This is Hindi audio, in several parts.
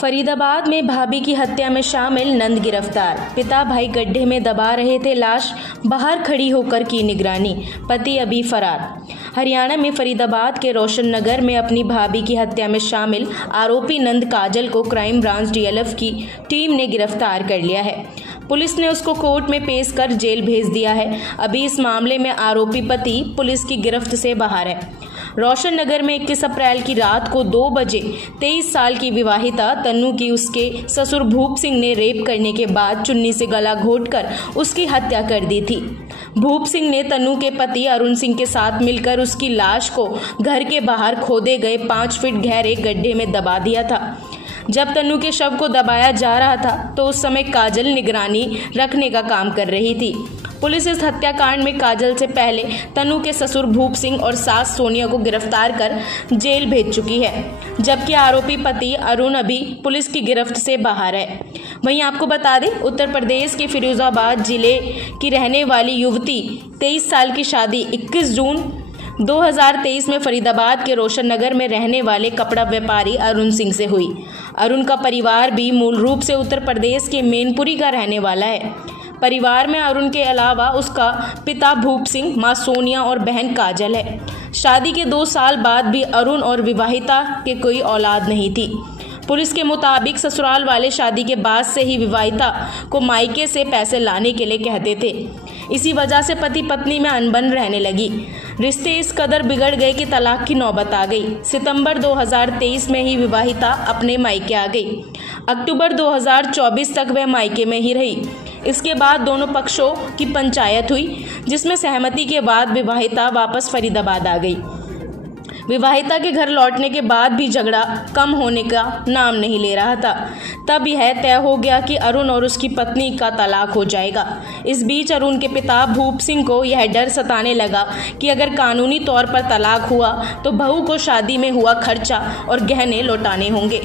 फरीदाबाद में भाभी की हत्या में शामिल नंद गिरफ्तार। पिता भाई गड्ढे में दबा रहे थे लाश, बाहर खड़ी होकर की निगरानी, पति अभी फरार। हरियाणा में फरीदाबाद के रोशन नगर में अपनी भाभी की हत्या में शामिल आरोपी नंद काजल को क्राइम ब्रांच डीएलएफ की टीम ने गिरफ्तार कर लिया है। पुलिस ने उसको कोर्ट में पेश कर जेल भेज दिया है। अभी इस मामले में आरोपी पति पुलिस की गिरफ्त से बाहर है। रोशन नगर में 21 अप्रैल की रात को 2 बजे 23 साल की विवाहिता तन्नू की उसके ससुर भूप सिंह ने रेप करने के बाद चुन्नी से गला घोंटकर उसकी हत्या कर दी थी। भूप सिंह ने तन्नू के पति अरुण सिंह के साथ मिलकर उसकी लाश को घर के बाहर खोदे गए 5 फीट गहरे गड्ढे में दबा दिया था। जब तन्नू के शव को दबाया जा रहा था तो उस समय काजल निगरानी रखने का काम कर रही थी। पुलिस इस हत्याकांड में काजल से पहले तन्नू के ससुर भूप सिंह और सास सोनिया को गिरफ्तार कर जेल भेज चुकी है, जबकि आरोपी पति अरुण अभी पुलिस की गिरफ्त से बाहर है। वहीं आपको बता दें, उत्तर प्रदेश के फिरोजाबाद जिले की रहने वाली युवती 23 साल की शादी 21 जून 2023 में फरीदाबाद के रोशन नगर में रहने वाले कपड़ा व्यापारी अरुण सिंह से हुई। अरुण का परिवार भी मूल रूप से उत्तर प्रदेश के मैनपुरी का रहने वाला है। परिवार में अरुण के अलावा उसका पिता भूप सिंह, मां सोनिया और बहन काजल है। शादी के 2 साल बाद भी अरुण और विवाहिता के कोई औलाद नहीं थी। पुलिस के मुताबिक ससुराल वाले शादी के बाद से ही विवाहिता को मायके से पैसे लाने के लिए कहते थे। इसी वजह से पति पत्नी में अनबन रहने लगी। रिश्ते इस कदर बिगड़ गए कि तलाक की नौबत आ गई। सितंबर 2023 में ही विवाहिता अपने मायके आ गई। अक्टूबर 2024 तक वह मायके में ही रही। इसके बाद दोनों पक्षों की पंचायत हुई, जिसमें सहमति के बाद विवाहिता वापस फरीदाबाद आ गई। विवाहिता के घर लौटने के बाद भी झगड़ा कम होने का नाम नहीं ले रहा था। तब यह तय हो गया कि अरुण और उसकी पत्नी का तलाक हो जाएगा। इस बीच अरुण के पिता भूप सिंह को यह डर सताने लगा कि अगर कानूनी तौर पर तलाक हुआ तो बहू को शादी में हुआ खर्चा और गहने लौटाने होंगे,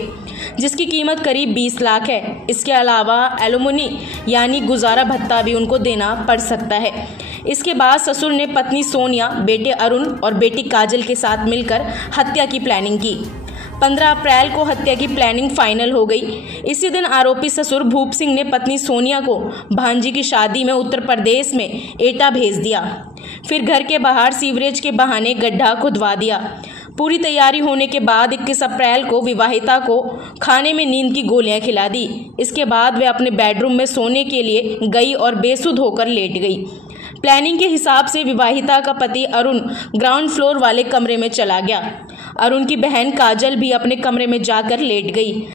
जिसकी कीमत करीब 20 लाख है। इसके अलावा एलुमनी यानी गुजारा भत्ता भी उनको देना पड़ सकता है। इसके बाद ससुर ने पत्नी सोनिया, बेटे अरुण और बेटी काजल के साथ मिलकर हत्या की प्लानिंग की। 15 अप्रैल को हत्या की प्लानिंग फाइनल हो गई। इसी दिन आरोपी ससुर भूप सिंह ने पत्नी सोनिया को भांजी की शादी में उत्तर प्रदेश में एटा भेज दिया। फिर घर के बाहर सीवरेज के बहाने गड्ढा खुदवा दिया। पूरी तैयारी होने के बाद 21 अप्रैल को विवाहिता को खाने में नींद की गोलियां खिला दी। इसके बाद वे अपने बेडरूम में सोने के लिए गई और बेसुध होकर लेट गई। प्लानिंग के हिसाब से विवाहिता का पति अरुण ग्राउंड फ्लोर वाले कमरे में चला गया। अरुण की बहन काजल भी अपने कमरे में जाकर लेट गई।